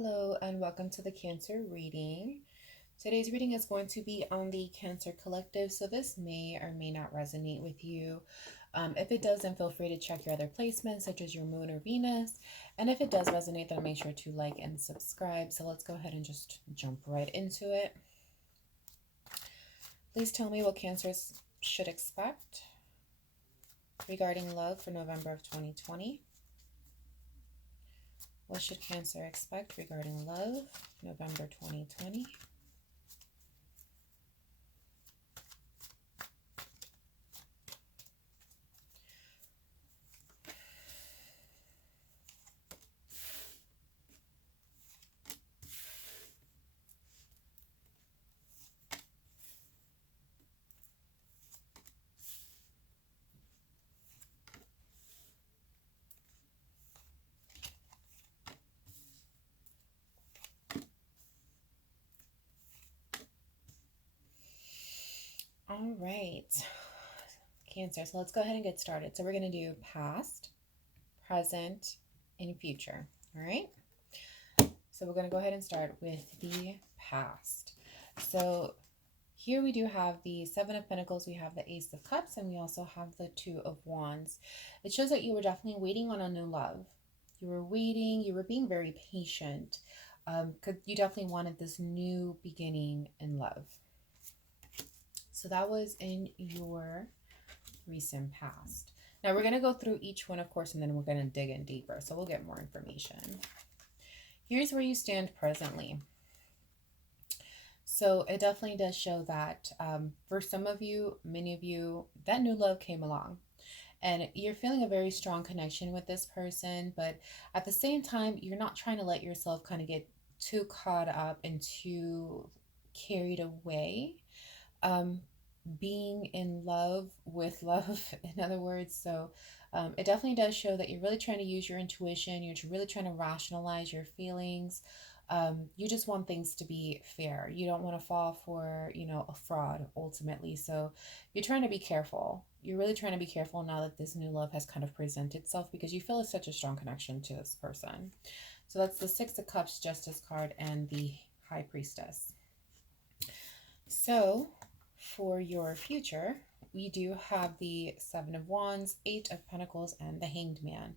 Hello and welcome to the Cancer reading. Today's reading is going to be on the Cancer Collective, so this may or may not resonate with you. If it does, then feel free to check your other placements, such as your moon or Venus. And if it does resonate, then make sure to like and subscribe. So let's go ahead and just jump right into it. Please tell me what Cancers should expect regarding love for November of 2020. What should Cancer expect regarding love, November 2020? All right, Cancer. So let's go ahead and get started. So we're going to do past, present, and future. All right. So we're going to go ahead and start with the past. So here we do have the Seven of Pentacles, we have the Ace of Cups, and we also have the Two of Wands. It shows that you were definitely waiting on a new love. You were waiting, you were being very patient, because you definitely wanted this new beginning in love. So that was in your recent past. Now we're going to go through each one, of course, and then we're going to dig in deeper. So we'll get more information. Here's where you stand presently. So it definitely does show that for some of you, many of you, that new love came along. And you're feeling a very strong connection with this person. But at the same time, you're not trying to let yourself kind of get too caught up and too carried away. Being in love with love, in other words. So it definitely does show that you're really trying to use your intuition. You're really trying to rationalize your feelings. You just want things to be fair. You don't want to fall for, a fraud ultimately. So you're trying to be careful. You're really trying to be careful now that this new love has kind of presented itself, because you feel such a strong connection to this person. So that's the Six of Cups, Justice card, and the High Priestess. So for your future, we do have the Seven of Wands, Eight of Pentacles, and the Hanged Man.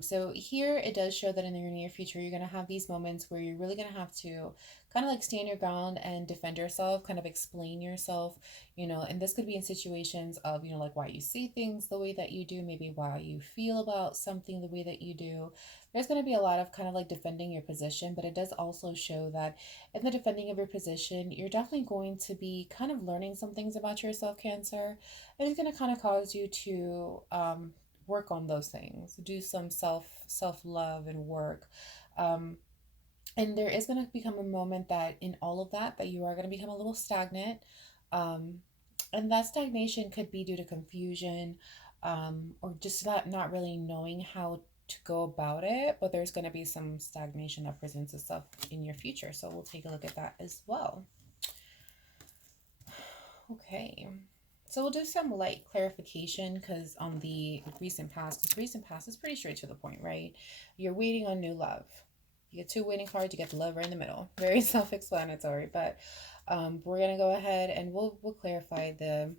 So here it does show that in your near future, you're going to have these moments where you're really going to have to kind of like stand your ground and defend yourself, kind of explain yourself, and this could be in situations of, like why you see things the way that you do, maybe why you feel about something the way that you do. There's going to be a lot of kind of like defending your position, but it does also show that in the defending of your position, you're definitely going to be kind of learning some things about yourself, Cancer. And it's going to kind of cause you to work on those things, do some self-love and work. And there is going to become a moment that in all of that you are going to become a little stagnant. And that stagnation could be due to confusion, or just not really knowing how to go about it, but there's going to be some stagnation that presents itself in your future. So we'll take a look at that as well. Okay. So we'll do some light clarification, because on the recent past, is pretty straight to the point, right? You're waiting on new love. You get two waiting cards, you get the love right in the middle. Very self-explanatory, but we're going to go ahead and we'll clarify the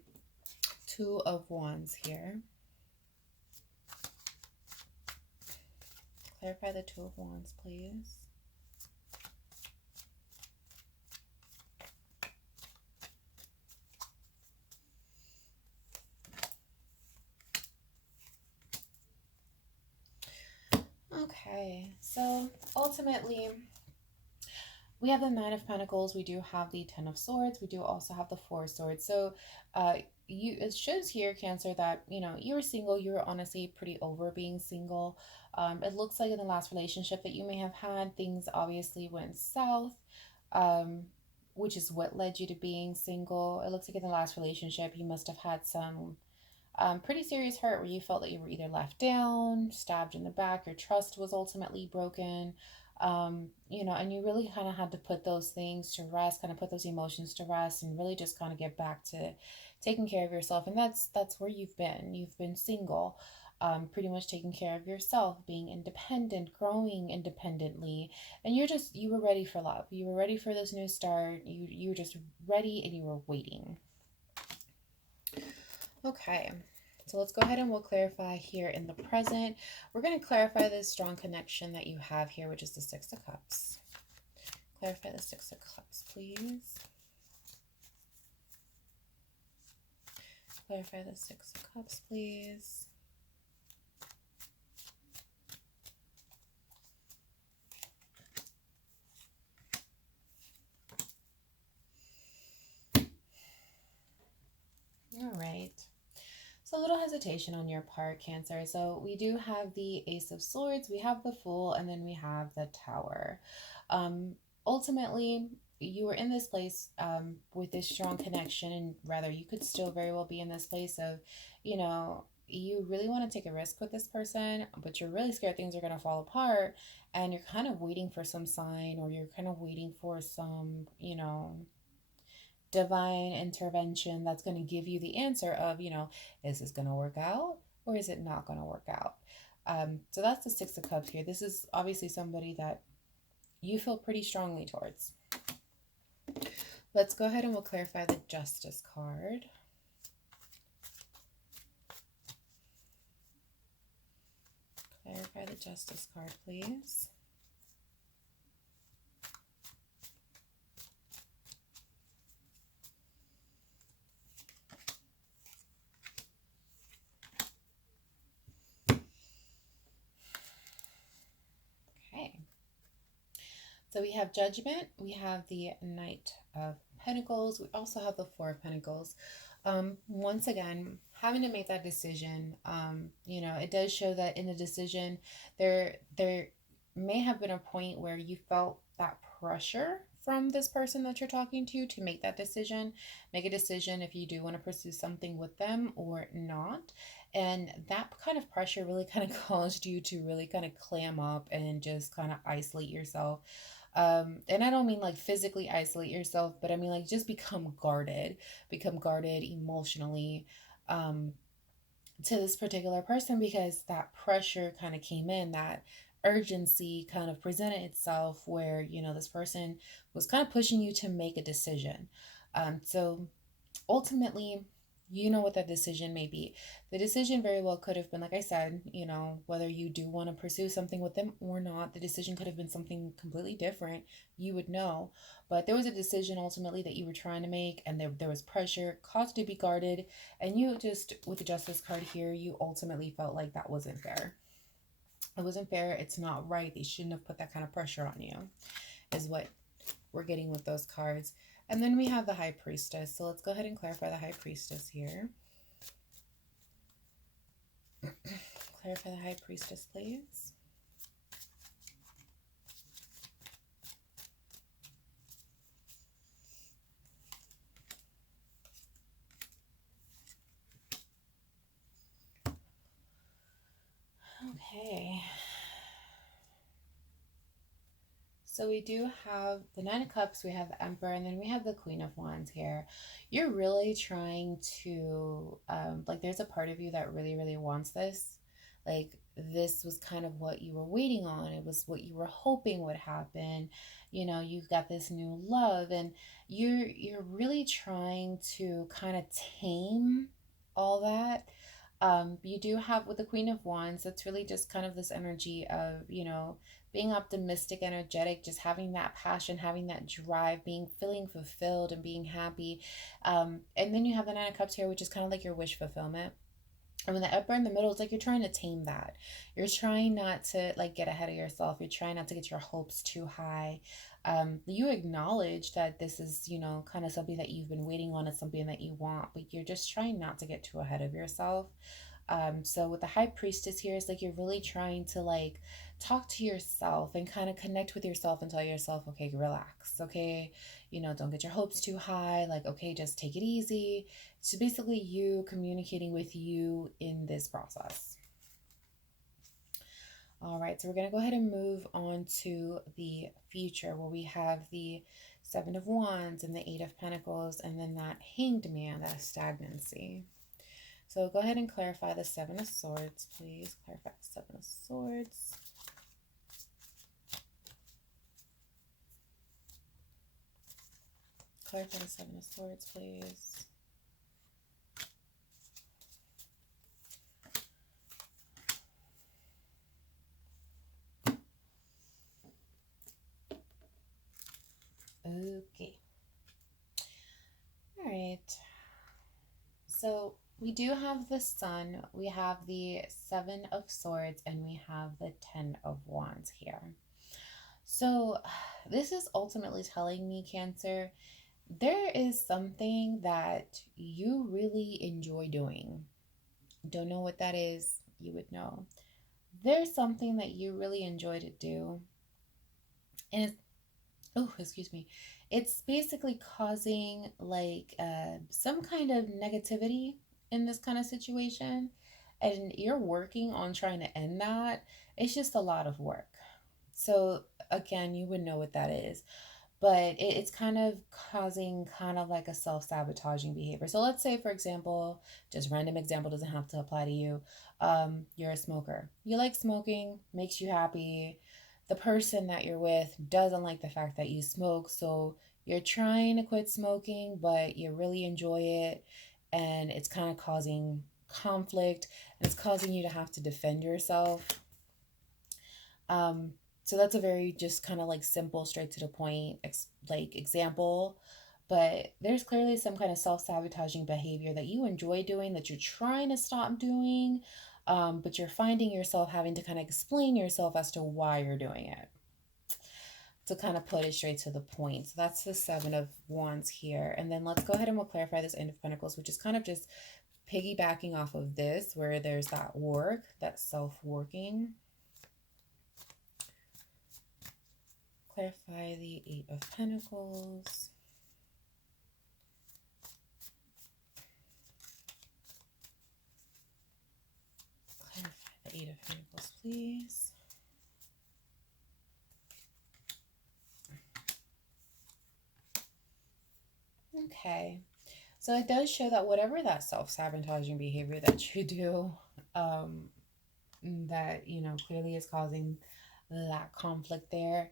Two of Wands here. Clarify the Two of Wands, please. Okay, so ultimately, we have the Nine of Pentacles, we do have the Ten of Swords, we do also have the Four of Swords. So it shows here, Cancer, that, you were single, you were honestly pretty over being single. It looks like in the last relationship that you may have had, things obviously went south, which is what led you to being single. It looks like in the last relationship, you must have had some pretty serious hurt where you felt that you were either left down, stabbed in the back, your trust was ultimately broken, and you really kind of had to put those things to rest, kind of put those emotions to rest, and really just kind of get back to taking care of yourself. And that's where you've been single. pretty much taking care of yourself, being independent, growing independently. And you were ready for love. You were ready for this new start. You were just ready and you were waiting. Okay. So let's go ahead and we'll clarify here in the present. We're going to clarify this strong connection that you have here, which is the Six of Cups. Clarify the Six of Cups, please. Clarify the Six of Cups, please. All right. So a little hesitation on your part, Cancer. So we do have the Ace of Swords, we have the Fool, and then we have the Tower. Ultimately, you were in this place with this strong connection, and rather you could still very well be in this place of, you really want to take a risk with this person, but you're really scared things are going to fall apart, and you're kind of waiting for some sign, or you're kind of waiting for some, divine intervention that's going to give you the answer of, is this going to work out or is it not going to work out? So that's the Six of Cups here. This is obviously somebody that you feel pretty strongly towards. Let's go ahead and we'll clarify the Justice card. Clarify the Justice card, please. So we have Judgment, we have the Knight of Pentacles, we also have the Four of Pentacles. Once again, having to make that decision, it does show that in the decision, there may have been a point where you felt that pressure from this person that you're talking to make that decision, make a decision if you do want to pursue something with them or not. And that kind of pressure really kind of caused you to really kind of clam up and just kind of isolate yourself. And I don't mean like physically isolate yourself, but I mean like just become guarded emotionally to this particular person, because that pressure kind of came in, that urgency kind of presented itself where, this person was kind of pushing you to make a decision. So ultimately, you know what that decision may be. The decision very well could have been, like I said, whether you do want to pursue something with them or not. The decision could have been something completely different. You would know. But there was a decision ultimately that you were trying to make, and there was pressure, caused to be guarded. And you just, with the Justice card here, you ultimately felt like that wasn't fair. It wasn't fair. It's not right. They shouldn't have put that kind of pressure on you, is what we're getting with those cards. And then we have the High Priestess. So let's go ahead and clarify the High Priestess here. Clarify the High Priestess, please. Okay. So we do have the Nine of Cups, we have the Emperor, and then we have the Queen of Wands here. You're really trying to, there's a part of you that really, really wants this. Like, this was kind of what you were waiting on. It was what you were hoping would happen. You've got this new love, and you're really trying to kind of tame all that. You do have with the Queen of Wands, it's really just kind of this energy of, being optimistic, energetic, just having that passion, having that drive, feeling fulfilled and being happy. And then you have the Nine of Cups here, which is kind of like your wish fulfillment. And when the Emperor in the middle, it's like you're trying to tame that. You're trying not to get ahead of yourself. You're trying not to get your hopes too high. You acknowledge that this is, kind of something that you've been waiting on. It's something that you want, but you're just trying not to get too ahead of yourself. So with the High Priestess here, it's like you're really trying to talk to yourself and kind of connect with yourself and tell yourself, okay, relax, okay, don't get your hopes too high, okay, just take it easy. So basically you communicating with you in this process. All right, so we're going to go ahead and move on to the future, where we have the Seven of Wands and the Eight of Pentacles, and then that Hanged Man, that stagnancy. So go ahead and clarify the Seven of Swords, please. Clarify the Seven of Swords. Clarify the Seven of Swords, please. Okay. All right. So we do have the Sun, we have the Seven of Swords, and we have the Ten of Wands here. So this is ultimately telling me, Cancer, there is something that you really enjoy doing. Don't know what that is, you would know. There's something that you really enjoy to do. And it's, oh, excuse me. It's basically causing like some kind of negativity in this kind of situation. And you're working on trying to end that. It's just a lot of work. So, again, you would know what that is. But it's kind of causing kind of like a self-sabotaging behavior. So let's say, for example, just random example, doesn't have to apply to you. You're a smoker. You like smoking, makes you happy. The person that you're with doesn't like the fact that you smoke, so you're trying to quit smoking, but you really enjoy it, and it's kind of causing conflict, and it's causing you to have to defend yourself. Um, so that's a very just kind of like simple, straight to the point, like example. But there's clearly some kind of self sabotaging behavior that you enjoy doing that you're trying to stop doing, but you're finding yourself having to kind of explain yourself as to why you're doing it. To kind of put it straight to the point. So that's the Seven of Wands here. And then let's go ahead and we'll clarify this Eight of Pentacles, which is kind of just piggybacking off of this, where there's that work, that self working. Clarify the Eight of Pentacles. Clarify the Eight of Pentacles, please. Okay. So it does show that whatever that self-sabotaging behavior that you do, that, you know, clearly is causing that conflict there,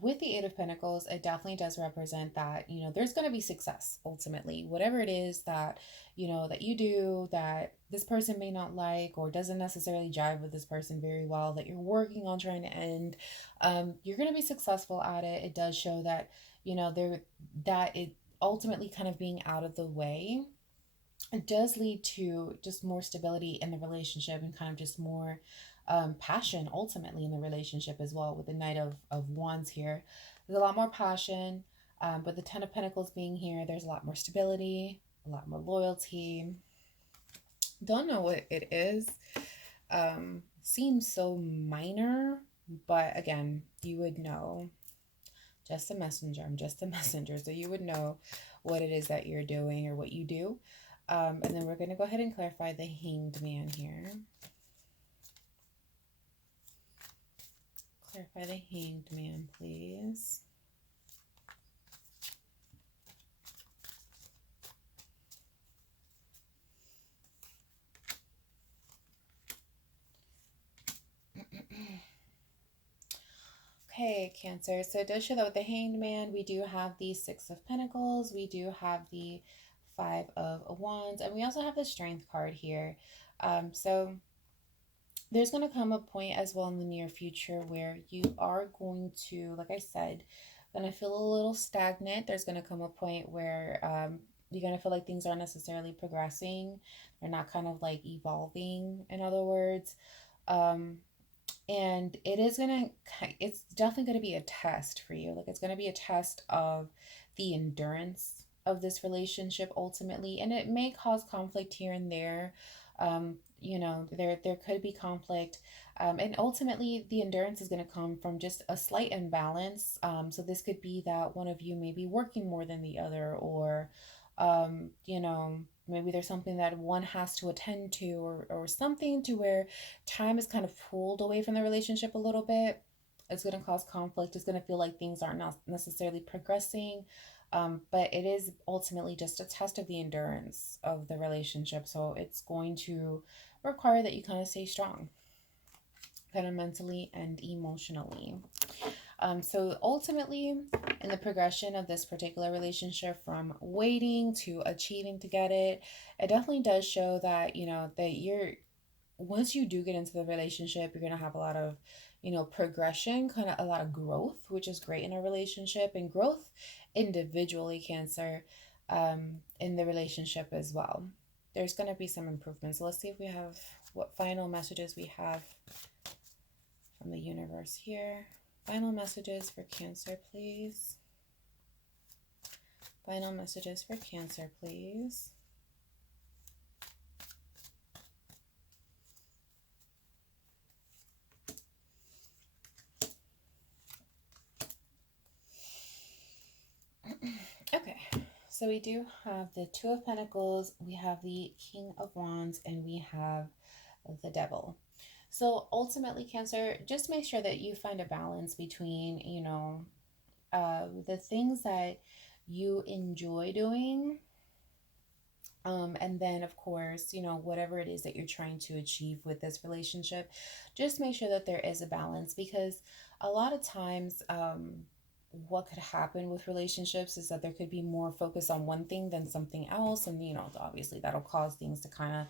with the Eight of Pentacles, it definitely does represent that, you know, there's going to be success ultimately. Whatever it is that, you know, that you do that this person may not like or doesn't necessarily jive with this person very well, that you're working on trying to end, you're going to be successful at it. It does show that, you know, that it ultimately kind of being out of the way, it does lead to just more stability in the relationship and kind of just more passion ultimately in the relationship as well. With the Knight of Wands here, there's a lot more passion, but the Ten of Pentacles being here, there's a lot more stability, a lot more loyalty. Don't know what it is. Seems so minor, but again, you would know. Just a messenger. I'm just a messenger, so you would know what it is that you're doing or what you do. And then we're going to go ahead and clarify the Hanged Man here. Clarify the Hanged Man, please. Okay, Cancer. So it does show that with the Hanged Man, we do have the Six of Pentacles. We do have the Five of Wands. And we also have the Strength card here. So there's going to come a point as well in the near future where you are going to, like I said, going to feel a little stagnant. There's going to come a point where you're going to feel like things aren't necessarily progressing. They're not kind of like evolving, in other words. And it's definitely going to be a test for you. Like, it's going to be a test of the endurance of this relationship ultimately. And it may cause conflict here and there. You know, there could be conflict. And ultimately, the endurance is going to come from just a slight imbalance. So this could be that one of you may be working more than the other, or, you know, maybe there's something that one has to attend to, or something to where time is kind of pulled away from the relationship a little bit. It's going to cause conflict. It's going to feel like things aren't necessarily progressing. But it is ultimately just a test of the endurance of the relationship. So it's going to require that you kind of stay strong, kind of mentally and emotionally. So ultimately, in the progression of this particular relationship, from waiting to achieving to get it, it definitely does show that, that you're, once you do get into the relationship, you're going to have a lot of, progression, kind of a lot of growth, which is great in a relationship, and growth individually, Cancer, in the relationship as well. There's going to be some improvements. So let's see if we have what final messages we have from the universe here. Final messages for Cancer, please. Final messages for Cancer, please. Okay, so we do have the Two of Pentacles, we have the King of Wands, and we have the Devil. So ultimately, Cancer, just make sure that you find a balance between, the things that you enjoy doing. And then, of course, whatever it is that you're trying to achieve with this relationship, just make sure that there is a balance, because a lot of times, what could happen with relationships is that there could be more focus on one thing than something else. And, obviously that'll cause things to kind of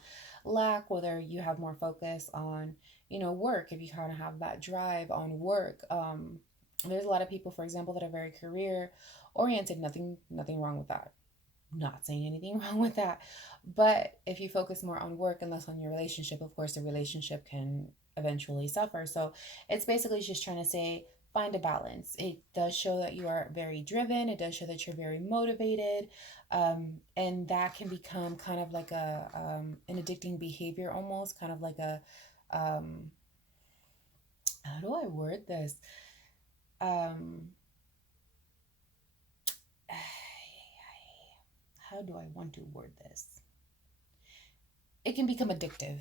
lack, whether you have more focus on, work, if you kind of have that drive on work. There's a lot of people, for example, that are very career oriented. Nothing wrong with that, not saying anything wrong with that. But if you focus more on work and less on your relationship, of course, the relationship can eventually suffer. So it's basically just trying to say, find a balance. It does show that you are very driven. It does show that you're very motivated. And that can become kind of like an addicting behavior, almost kind of like how do I word this? Um, how do I want to word this? It can become addictive.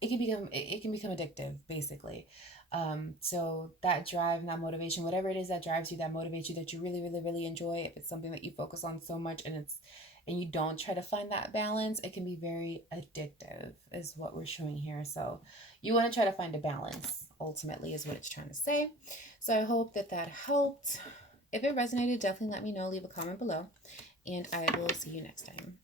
It can become addictive, basically. So that drive and that motivation, whatever it is that drives you, that motivates you, that you really, really, really enjoy, if it's something that you focus on so much, and you don't try to find that balance, it can be very addictive, is what we're showing here. So you want to try to find a balance, ultimately, is what it's trying to say. So I hope that helped. If it resonated, definitely let me know. Leave a comment below, and I will see you next time.